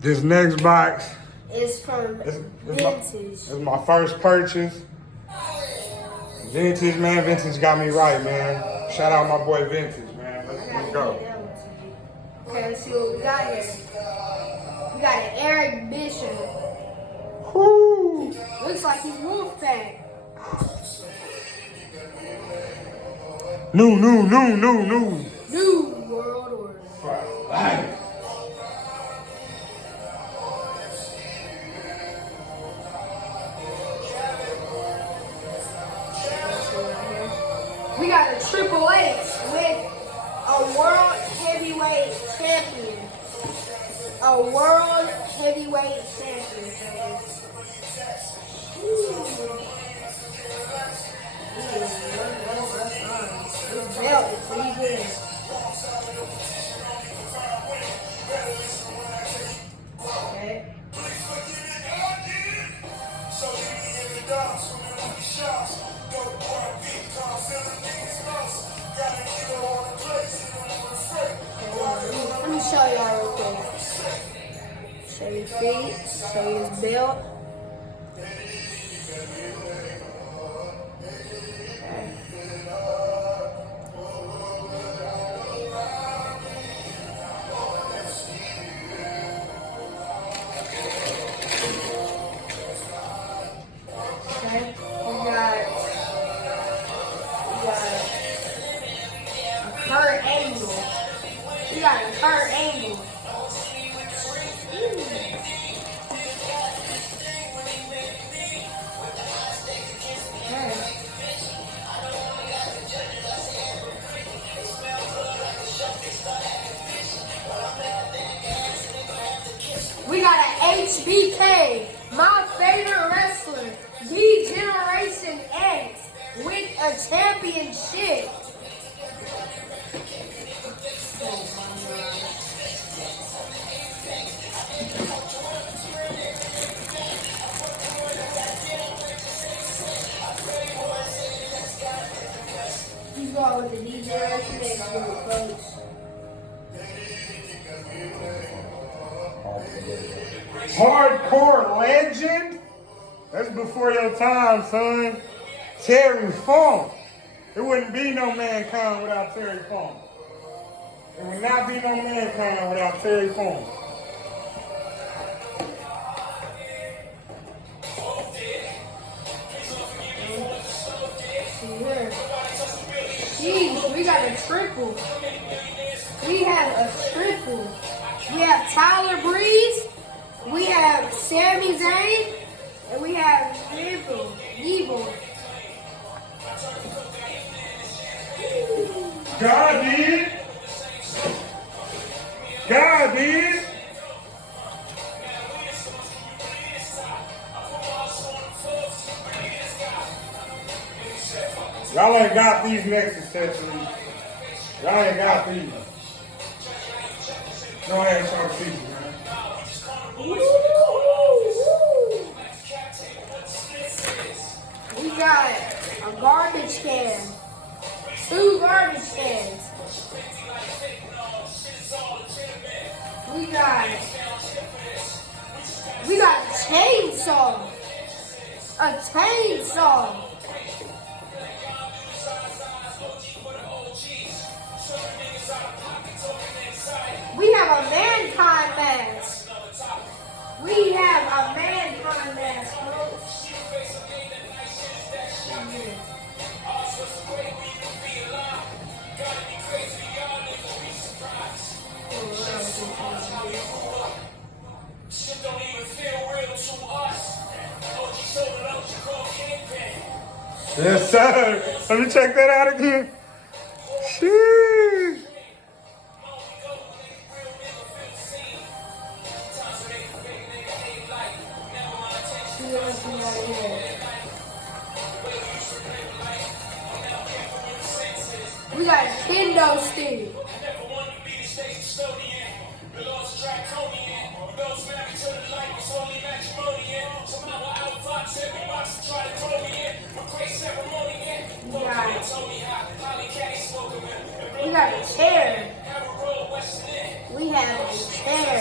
This next box is from Vintage. It's my first purchase. Vintage, man. Vintage got me right, man. Shout out my boy Vintage, man. Let's go. Okay, let's see what we got here. We got an Eric Bishop. Woo! Looks like he's Wolfpack. New. New World Order. Right. We got a Triple H with a World Heavyweight Champion. A World Heavyweight Champion. This belt is pretty good. Okay. Let me show y'all real quick. Show your feet, show you his belt. Okay, we got a Kurt Angle. We got a Kurt Angle. We got an HBK, my favorite wrestler, the Generation X, with a championship. He's going with the D Generation X with the coach. Hardcore legend? That's before your time, son. Terry Funk. There wouldn't be no Mankind without Terry Funk. There would not be no Mankind without Terry Funk. Jeez, we got a triple. We have a triple. We have Tyler Breeze. We have Sami Zayn. And we have Evil. God did. Y'all ain't got these next accessories. Y'all ain't got these. No ass on feet, man. We got a garbage can. 2 garbage cans. We got a chainsaw. A chainsaw. We have a Mankind mask. We have a Mankind mask, folks. Yes, sir. Let me check that out again. Sheesh. We got a kendo stick. We got a chair. We have a chair.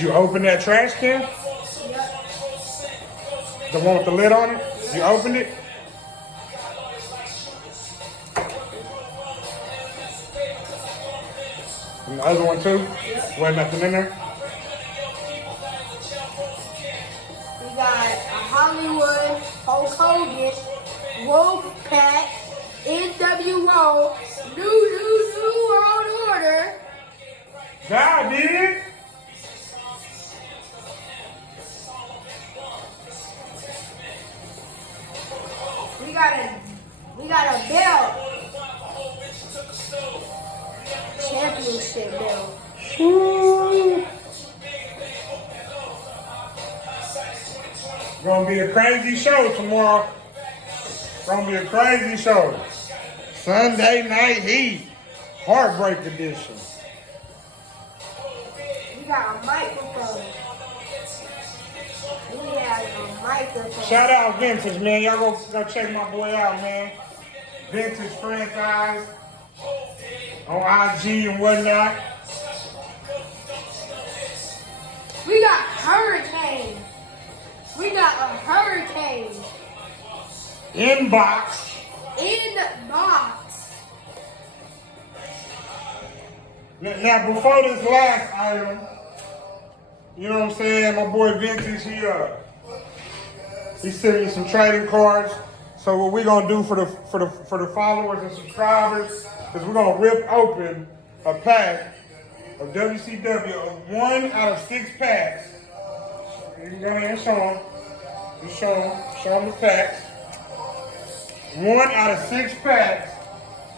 Did you open that trash can? Yep. The one with the lid on it? You opened it? And the other one too? Yep. Wasn't nothing in there? We got a Hollywood, Hulk Hogan, Wolfpack, NWO, New World Order. God did. We got a belt. Championship belt. Woo. Gonna be a crazy show tomorrow. Gonna be a crazy show. Sunday Night Heat. Heartbreak edition. We got a microphone. We have a microphone. Shout out Vintage, man. Y'all go check my boy out, man. Vintage franchise on IG and whatnot. We got Hurricane. We got a Hurricane Inbox. in the box. Now, before this last item, you know what I'm saying? My boy Vintage, he sent me some trading cards. So what we gonna do for the followers and subscribers is we're gonna rip open a pack of WCW of 1 out of 6 packs. You can go ahead and show them. You show them the packs. 1 out of 6 packs.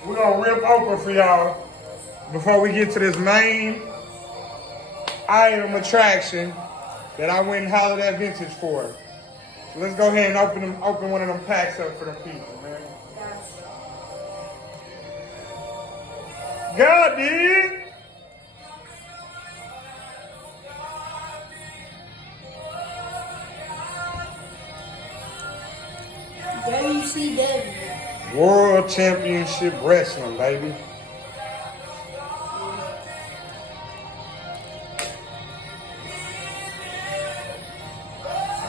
We're gonna rip open for y'all before we get to this main item attraction that I went and hollered at Vintage for. So let's go ahead and open one of them packs up for them people, man. God did. WCW. World Championship Wrestling, baby.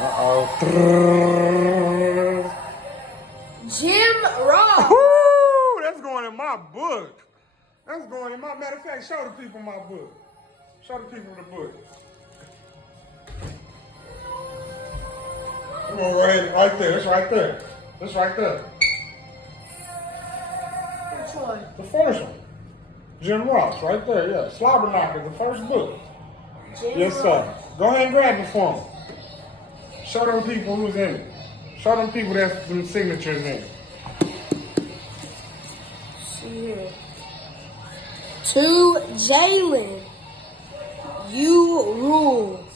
Uh-oh. Jim Ross. Woo! That's going in my book. That's going in my, matter of fact, show the people my book. Show the people the book. Come on, right there. It's right there. It's right there. Which one? The first one. Jim Ross, right there, yeah. Slobber Knocker, the first book. Jim Yes, Ross. sir. Go ahead and grab it for them. Show them people who's in it. Show them people that's some signatures in it. See here. To Jalen. You rule.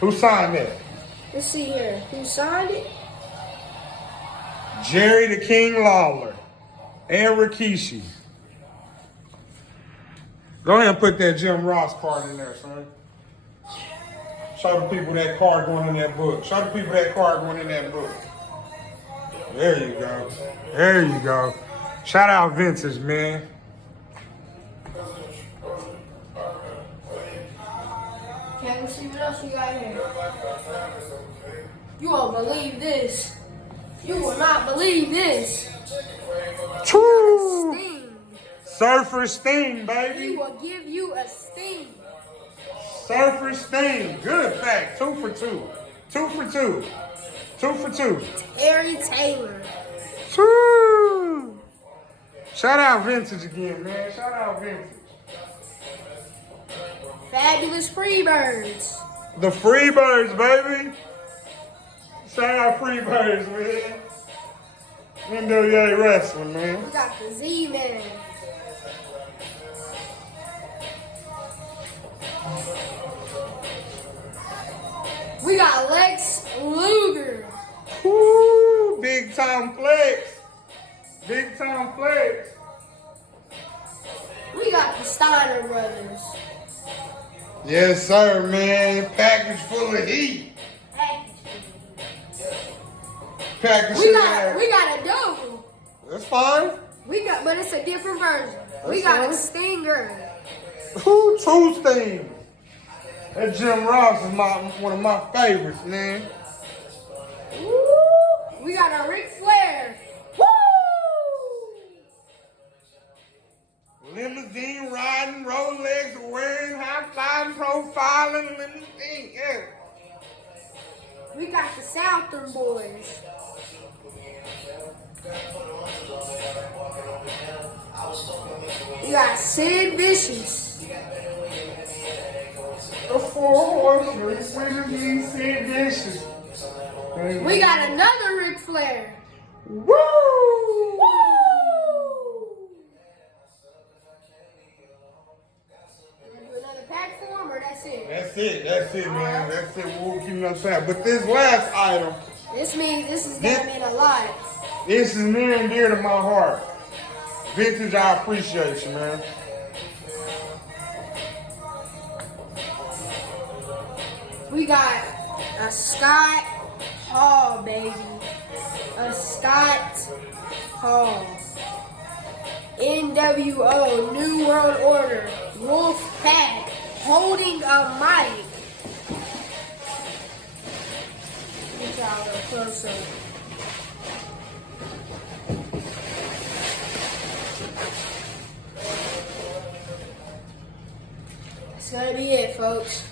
Who signed that? Let's see here. Who signed it? Jerry the King Lawler and Rikishi. Go ahead and put that Jim Ross card in there, son. Show the people that card going in that book. Show the people that card going in that book. There you go. There you go. Shout out Vintage, man. Okay, let's see what else we got here. You won't believe this. You will not believe this. True. Sting. Surfer Sting, He baby. will give you a sting. Surfer Sting. Good fact. 2 for 2. 2 for 2. 2 for 2. Terry Taylor. True. Shout out Vintage again, man. Shout out Vintage. Fabulous Freebirds. The Freebirds, baby. Shout out Freebirds, man. NWA Wrestling, man. We got the Z-Man. We got Lex Luger. Woo, big time flex. Big time flex. We got the Steiner Brothers. Yes, sir, man. Package full of heat. Package We full got a double. That's fine. But it's a different version. We That's got a fine. Stinger. Who True Steam? That Jim Ross is one of my favorites, man. Woo! We got a Ric Flair. Woo! Limousine riding, Rolex wearing, high flying, profiling, limousine, yeah. We got the Southern Boys. We got Sid Vicious. The Four Horsemen, we Sid Vicious. We got another Ric Flair. Woo! Woo! Do another pack form or that's it? That's it, man. That's it. We'll keep another pack. But this last item, This is gonna mean a lot. this is near and dear to my heart. Vintage, I appreciate you, man. We got a Scott Hall, baby. A Scott Hall. NWO, New World Order, Wolf Pack, holding a mic. Get y'all a close up. That's gonna be it, folks.